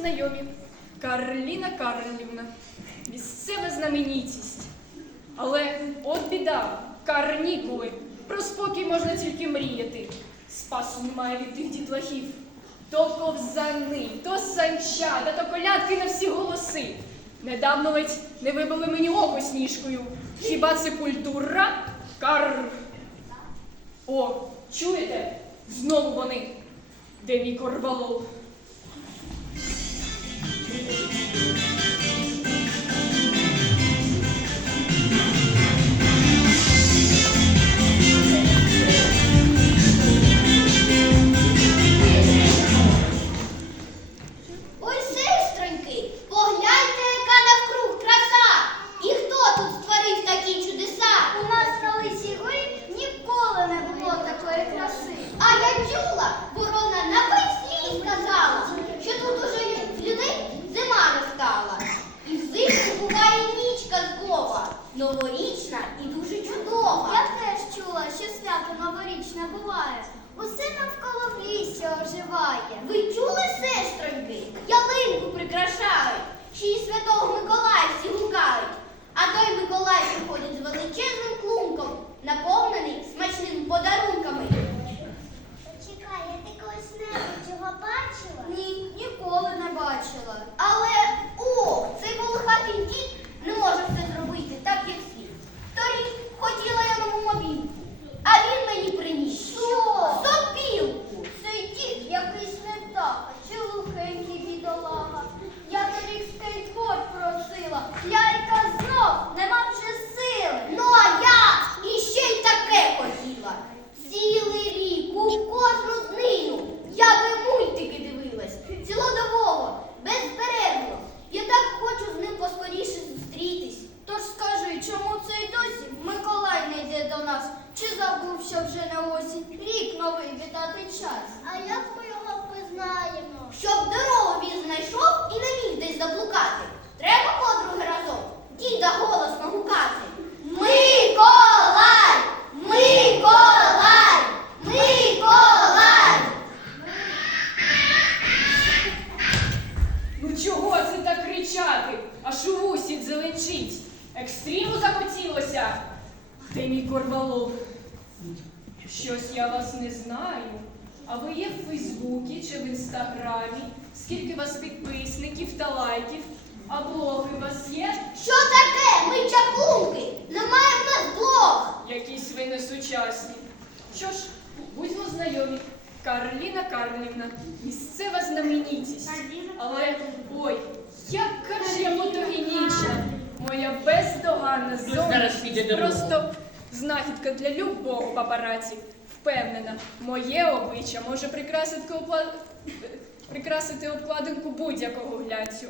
знайомі. Карліна Карлівна, місцева знаменитість. Але от біда, карнікули. Про спокій можна тільки мріяти. Спасу немає від тих дітлахів. То ковзани, то санчата, то колядки на всі голоси. Недавно ледь не вибили мені око сніжкою. Хіба це культура? Кар. О, чуєте? Знову вони. Де мій корвалол? Новорічна і дуже чудова. Я теж чула, що свято новорічне буває. Усе навколо в лісі оживає. Ви чули, сестроньки? Ялинку прикрашають, ще й святого вітати час. А як ми його познаємо? Щоб дорогу він знайшов і не міг десь заблукати. Треба подруги разом діда голосно гукати. Миколай! Миколай! Миколай! Ну чого це так кричати? Аж у вусі зеленчить. Екстриму захотілося. Де мій корвалол? Щось я вас не знаю. А ви є в Фейсбуці чи в інстаграмі? Скільки вас підписників та лайків? А блоги у вас є? Що таке? Ми чаклунки! Немає в нас блог! Якісь ви несучасні. Що ж, будьмо знайомі. Карліна Карлівна, місцева знаменитість. Але ой, яка ж я фотогенічна! Моя бездоганна піде дорогу. просто знахідка для любого папараці. Впевнена, моє обличчя може прикрасити, прикрасити обкладинку будь-якого глянцю.